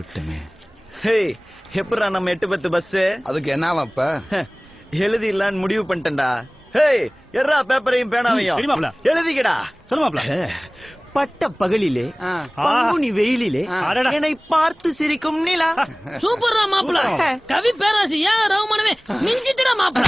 விட்டுமே. எப்படா நம்ம 8:10 பஸ்? அதுக்கு என்னவா இப்ப? எழுதிடலான்னு முடிவு பண்ணிட்டேன்டா. எட்ரா பேப்பரையும் பேனாவையும் எழுதிக்கடா. சொல்லுமாப்ல. பட்ட பகலிலே பங்குனி வெயிலிலே என்னை பார்த்து சிரிக்கும் நிலா. சூப்பர்ரா மாப்பிள. கவி பேராசி ஏன் ரகுமானவே மிஞ்சிட்டுடா மாப்பிள.